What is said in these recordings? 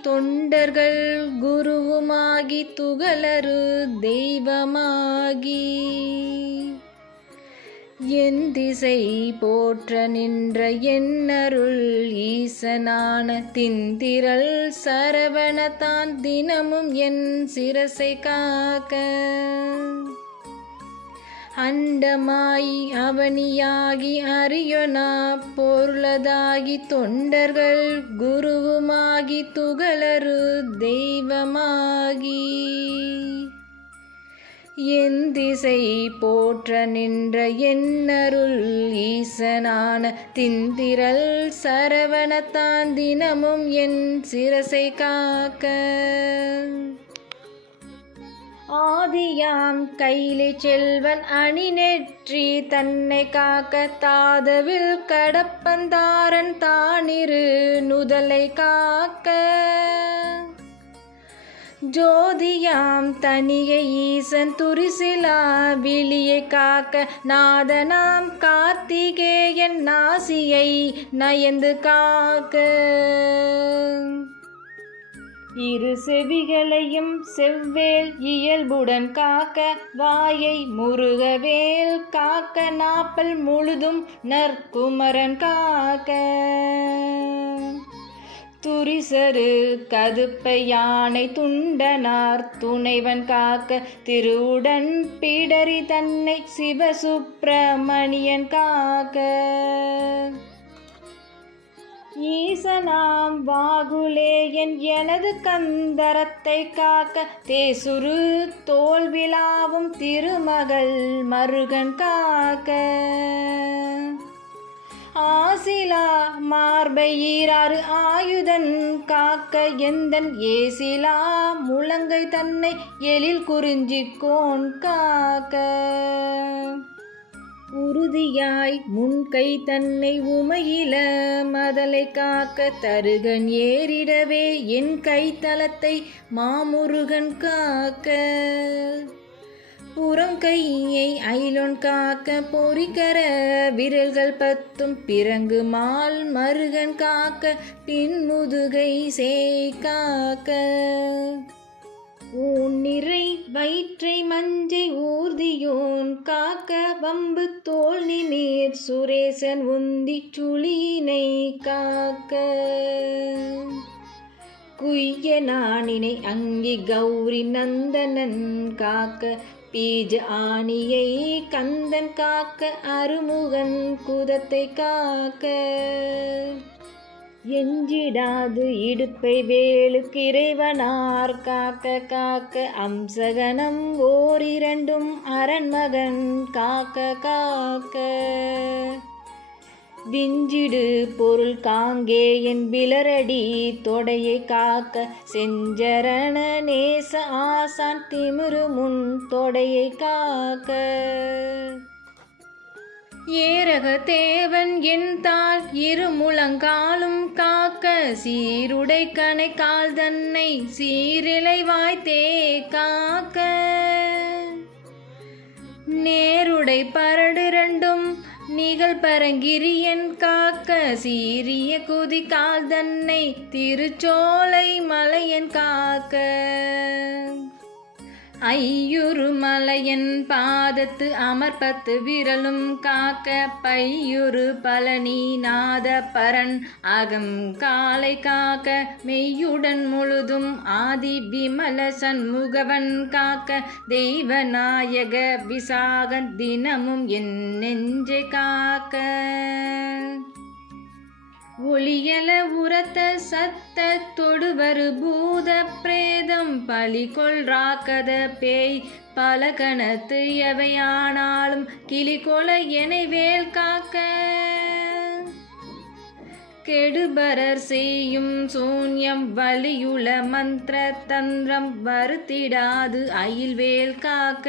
தொண்டர்கள் குருவுமாகி துகளரு தெய்வமாகி. என் திசை போற்ற நின்ற என்னருள் ஈசனான திந்திரள் சரவணதான் தினமும் என் சிரசை காக்க. அண்டமாயி அவனியாகி அறியொனா பொருளதாகி தொண்டர்கள் குருவுமாகி துகளரு தெய்வமாகி. என் திசை போற்ற நின்ற என்னருள் ஈசனான திந்திரல் சரவணத்தான் தினமும் என் சிரசை காக்க. ஆதியாம் கையிலே செல்வன் அணி நெற்றி தன்னை காக்க தாதவில் கடப்பந்தாரன் தானிரு நுதலை காக்க. ஜோதியாம் தனியை ஈசன் துரிசிலா விழியை காக்க நாதனாம் கார்த்திகேயன் நாசியை நயந்து காக்க. இரு செவிகளையும் செவ்வேல் இயல்புடன் காக்க வாயை முருகவேல் காக்க நாப்பல் முழுதும் நற்குமரன் காக்க. துரிசரு கதுப்பை யானை துண்டனார் துணைவன் காக்க திருவுடன் பிடரி தன்னை சிவசுப்பிரமணியன் காக்க. ஈசனாம் பாகுலேயன் எனது கந்தரத்தை காக்க தேசுரு தோல்விழாவும் திருமகள் மருகன் காக்க. ஆசிலா மார்பை ஈராறு ஆயுதன் காக்க எந்தன் ஏசிலா முழங்கை தன்னை எழில் குறிஞ்சிக்கோன் காக்க. உறுதியாய் முன்கை தன்னை உமையில மதலை காக்க தருகன் ஏறிடவே என் கைத்தலத்தை மாமுருகன் காக்க. புறங்கையை ஐலொன் காக்க பொறிக்கர விரல்கள் பத்தும் பிறங்கு மால் மருகன் காக்க. பின்முதுகை சே காக்க. ஊன் நிறை வயிற்றை மஞ்சை ஊர்தியோன் காக்க வம்பு தோல் நிமீர் சுரேசன் உந்தி சுளியினை காக்க. குய்ய நாணினை அங்கி கௌரி நந்தனன் காக்க. பீஜ ஆணியை கந்தன் காக்க. அருமுகன் குதத்தை காக்க. எஞ்சிடாது இடுப்பை வேலுக்கு இறைவனார். காக்க காக்க அம்சகனம் ஓரிரண்டும் அரண்மகன். காக்க காக்க. விஞ்சிடு பொருள் காங்கே என் பிளரடி. தொடையை காக்க செஞ்சரண நேச ஆசான் திமிரு முன். தொடையை காக்க. ஏரக தேவன் என் இருமுழங்காலும் இரு முழங்காலும் காக்க சீருடை கணை கால் தன்னை சீரிலை வாய்த்தே காக்க நேருடை பரடு ரெண்டும் நிகழ் பரங்கிரியன் காக்க சீரிய குதி கால் தன்னை திருச்சோலை மலையன் காக்க. ஐயுருமலையன் பாதத்து அமர்பத்து விரலும் காக்க பையுரு பழனி நாத பரன் அகம் காலை காக்க மெய்யுடன் முழுதும் ஆதி விமல சண்முகவன் காக்க தெய்வநாயக விசாக தினமும் என் நெஞ்சை காக்க. ஒளியல உரத்த சத்த தொடுவரு பூத பிரேதம் பலி கொள்றாக்கத பேய் பல கணத்து எவையானாலும் கிளி கொல எனை வேல் காக்க. கெடுபரர் செய்யும் சூன்யம் வலியுள மந்திர தந்திரம் வருத்திடாது அயில்வேல் காக்க.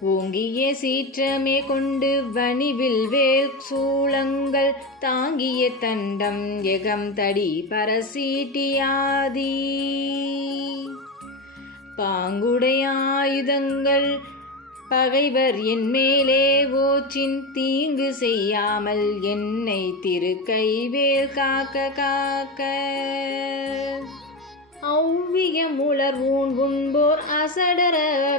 ஓங்கிய சீற்றமே கொண்டு வணிவில் வேல் சூளங்கள் தாங்கிய தண்டம் எகம் தடி பரசீட்டியாதி. பாங்குடைய ஆயுதங்கள் பகைவர் என் மேலே ஓச்சின் தீங்கு செய்யாமல் என்னை திருக்கைவேல் காக்க காக்க.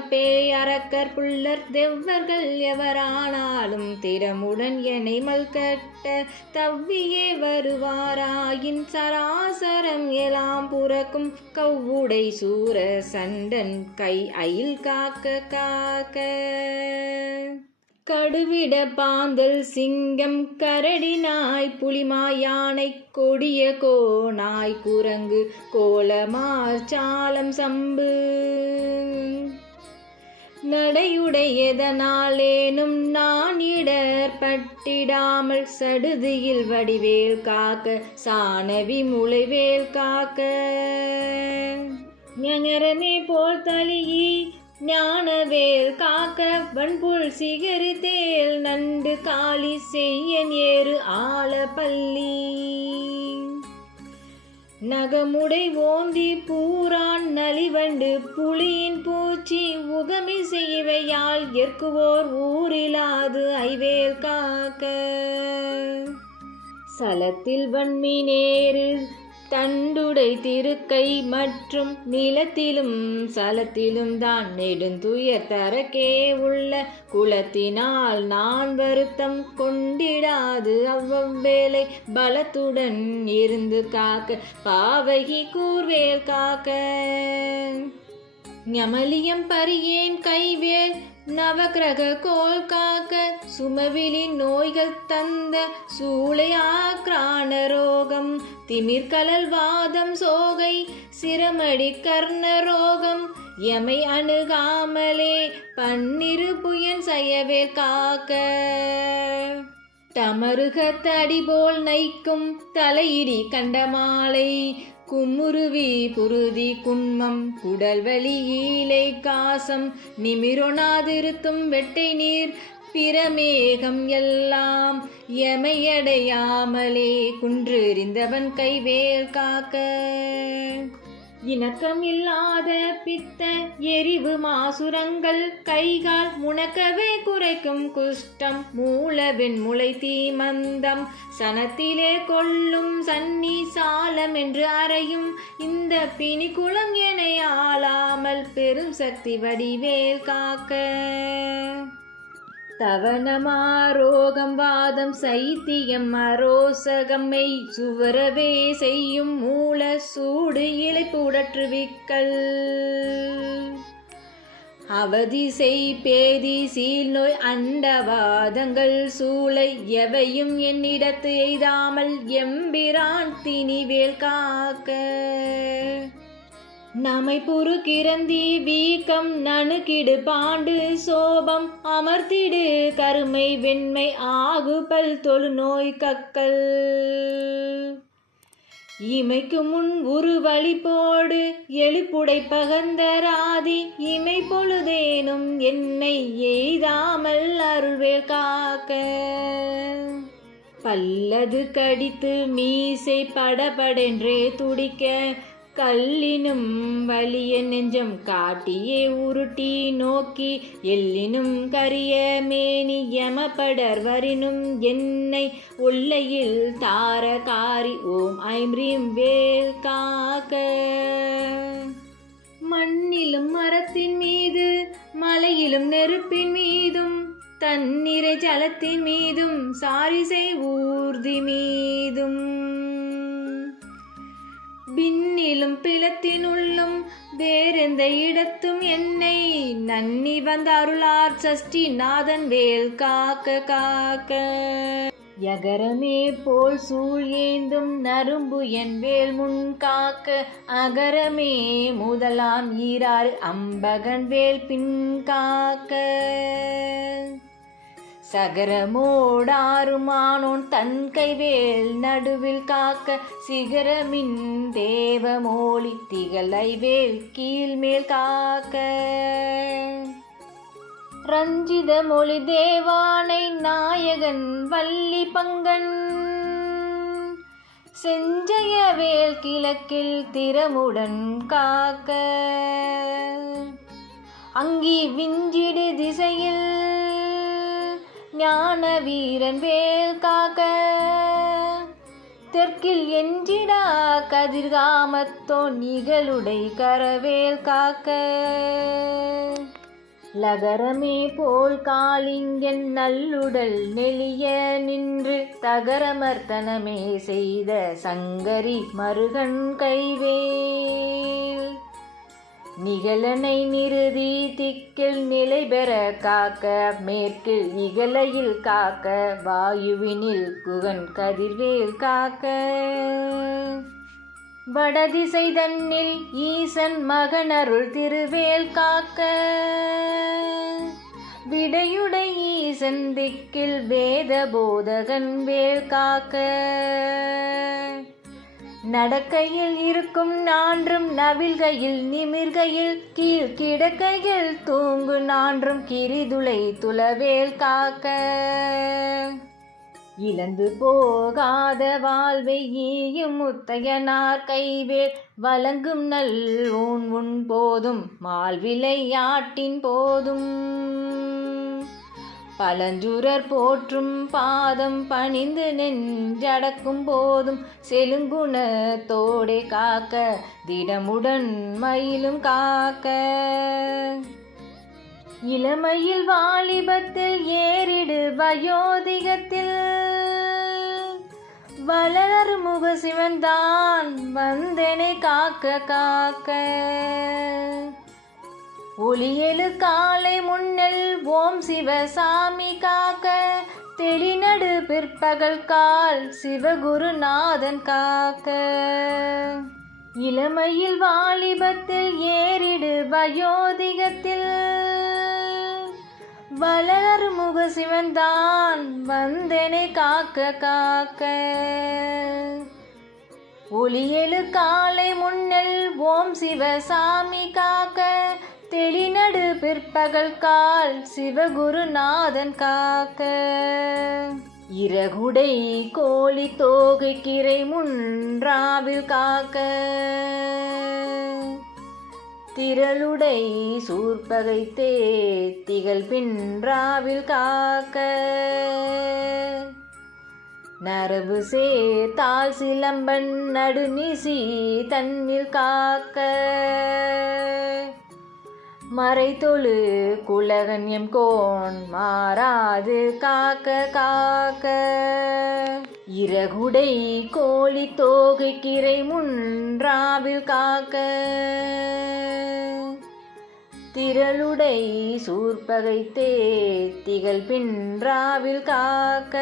பேய் அரக்கர் புள்ளர் தெவ்வர்கள் எவரானாலும் திறமுடன் என்னை மல்கட்ட தவ்வியே வருவாராயின் சராசரம் எலாம் புறக்கும் கவ்வுடை சூர சண்டன் கை அயில் காக்க காக்க. கடுவிட பாந்தல் சிங்கம் கரடி நாய் புலிமா யானை கொடிய கோநாய் குரங்கு கோலமார் சாலம் சம்பு. நடையுடையதனாலேனும் நான் இடர்பட்டிடாமல் சடுதியில் வடிவேல் காக்க சாணவி முளைவேல் காக்க. ஞரமே போல் தலியி ஞானவேல் காக்க வன்புல் சிகரித்தேல் நண்டு காளி செய்யன் ஏறு ஆல பள்ளி. நகமுடை ஓந்தி பூரான் நலிவண்டு புலியின் பூச்சி உகமி செய்வையால் எற்குவோர் ஊரிலாது ஐவேல் காக்க. சலத்தில் வன்மீனேறு தண்டுடை திருக்கை மற்றும் நிலத்திலும் சலத்திலும் தான் நெடுந்துயர் தரக்கே உள்ள குலத்தினால் நான் வருத்தம் கொண்டிடாது அவ்வவ்வேளை பலத்துடன் இருந்து காக்க பாவகி கூர்வேல் காக்க. ஞமலியம் பரியேன் கைவேல் நவக்கிரக கோல் காக்க சுமவிலின் நோய்கள் தந்த சூளையாக்ரான ரோகம். திமிர்கலல் வாதம் சோகை சிரமடி கர்ண ரோகம். எமை அணுகாமலே பன்னிரு புயன் செய்யவே காக்க. தமருக தடி போல் நைக்கும் தலையிடி கண்டமாலை கும்முருவி புருதி குன்மம் குடல்வலி ஈலை காசம் நிமிரொணாதிருத்தும் வெட்டை நீர் பிரமேகம் எல்லாம் எமையடையாமலே குன்றெறிந்தவன் கைவேல் காக்க. இணக்கம் இல்லாத பித்த எரிவு மாசுரங்கள் கைகால் முணக்கவே குறைக்கும் குஷ்டம் மூலவின் முளை தீமந்தம் சனத்திலே கொள்ளும் சன்னி சாலம் என்று அறையும் இந்த பிணிக்குளம் என ஆளாமல் பெரும் சக்தி வடிவேல் காக்க. தவனமாரோகம் வாதம் சைத்தியம் அரோசகம்மை சுவரவே செய்யும் மூல சூடு இழைப்புடற்றுவிக்கல் அவதி செய் பேதி சீல் நோய் அண்டவாதங்கள் சூளை எவையும் என்னிடத்து எய்தாமல் எம்பிரான் திணிவேல் காக்க. நமை புரு கிரந்தி வீக்கம் நணுக்கிடு பாண்டு சோபம் அமர்த்திடு கருமை வெண்மை ஆகுபல் தொழு நோய் கக்கல். இமைக்கு முன் உருவழி போடு எழுப்புடை பகந்தராதி இமை பொழுதேனும் என்னை எய்தாமல் அருள்வேல் காக்க. பல்லது கடித்து மீசை படபடென்றே துடிக்க கல்லினும் வலிய நெஞ்சம் காட்டியே உருட்டி நோக்கி எல்லினும் கரிய மேனி யமபடர் வரினும் என்னை உள்ளையில் தார காரி ஓம் ஐம்ரீம் வேல் காக்க. மண்ணிலும் மரத்தின் மீது மலையிலும் நெருப்பின் மீதும் தண்ணீரை ஜலத்தின் மீதும் சாரிசை ஊர்தி மீதும். விண்ணிலும் பிளத்தினுள்ளும் வேறெந்த இடத்தும் என்னை நன்னி வந்த அருளார் சஷ்டி நாதன் வேல் காக்க காக்க. யகரமே போல் சூழ் ஏந்தும் நரும்பு என் வேல் முன் காக்க. அகரமே முதலாம் ஈராறு அம்பகன் வேல் பின் காக்க. சகரமோடாருமானோன் தன் கைவேல் நடுவில் காக்க சிகரமின் தேவமோழி திகழை வேல் கீழ்மேல் காக்க. ரஞ்சித மொழி தேவானை நாயகன் வள்ளி பங்கன். செஞ்சய வேல் கிழக்கில் திறமுடன் காக்க. அங்கி விஞ்சிடு திசையில் ஞான வீரன் வேல் காக்க. தெற்கில் எஞ்சிடா கதிர்காமத்தோ நிகளுடை கரவேல் காக்க. லகரமே போல் காளிங்கன் நல்லுடல் நெளிய நின்று தகரமர்த்தனமே செய்த சங்கரி மருகன் கைவேல். நிகழனை நிறுதி திக்கில் நிலை பெற காக்க மேற்கில் இகலையில் காக்க வாயுவினில் குகன் கதிர்வேல் காக்க. வடதிசை தன்னில் ஈசன் மகனருள் திருவேல் காக்க. விடையுடை ஈசன் திக்கில் வேத போதகன் வேல் காக்க. நடக்கையில் இருக்கும் நான்றும் நவில்கையில் நிமிர்கையில் கீழ் கிடக்கையில் தூங்கு நான்றும் கிரிதுளை துளவேல் காக்க. இழந்து போகாத வாழ்வை ஈயும் முத்தையனார் கைவேல் வழங்கும் நல் உன் உன் போதும் மால்விளையாட்டின் போதும். பழஞ்சுரர் போற்றும் பாதம் பணிந்து நெஞ்சடக்கும் போதும் செலுங்குணத்தோடே காக்க திடமுடன் மயிலும் காக்க. இளமையில் வாலிபத்தில் ஏறிடு வயோதிகத்தில். வளர் முக சிவன்தான் வந்தனை காக்க காக்க. ஒளியெழு காலை முன்னல் ஓம் சிவசாமி காக்க தெளிநடு பிற்பகல் கால் சிவகுருநாதன் காக்க. இளமையில் வாலிபத்தில் ஏறிடு வயோதிகத்தில் வளர் முக சிவன்தான் வந்தனை காக்க காக்க. ஒளியலு காலை முன்னல் ஓம் சிவசாமி காக்க தெளிநடு பிற்பகல் கால் சிவகுருநாதன் காக்க. இறகுடை கோழி தோகை கிரை முன்றாவில் காக்க. திரளுடை சூர்பகை தேத்திகள் பின்றாவில் காக்க. நரபு சேத்தால் சிலம்பன் நடுநிசி தன்னில் காக்க. மறைத்தொழு குலகன்யம் கோன் மாறாது காக்க காக்க. இறகுடை கோழி தோகை கிரை முன்றாவில் காக்க. திரளுடை சூர்பகை தேத்திகள் பின்றாவில் காக்க.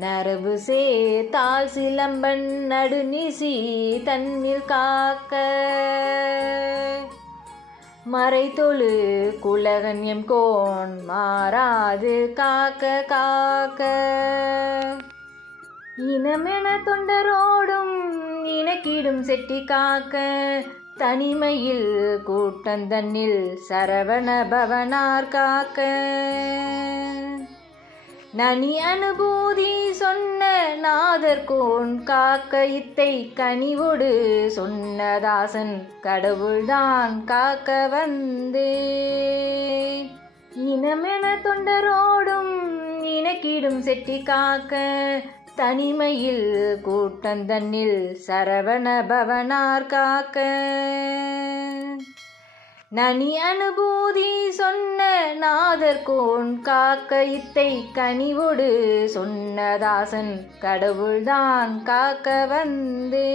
நரபு சேத்தால் சிலம்பன் நடுநிசி தன்னில் காக்க. மறைத்தொழு குலகன்யம் கோன் மாறாது காக்க காக்க. இனமென தொண்டரோடும் இனக்கிடும் செட்டி காக்க. தனிமையில் கூட்டந்தன்னில் சரவண பவனார் காக்க. நனி அனுபூதி சொன்ன நாதர்கோன் காக்க இத்தை கனிவோடு சொன்னதாசன் கடவுள்தான் காக்க வந்தே. இனமென தொண்டரோடும் இனக்கீடும் செட்டி காக்க தனிமையில் கூட்டந்தன்னில் சரவண பவனார் காக்க. நனி அனுபூதி சொன்ன நாதர்கோன் காக்க இத்தை கனிவோடு சொன்னதாசன் கடவுள்தான் காக்க வந்தே.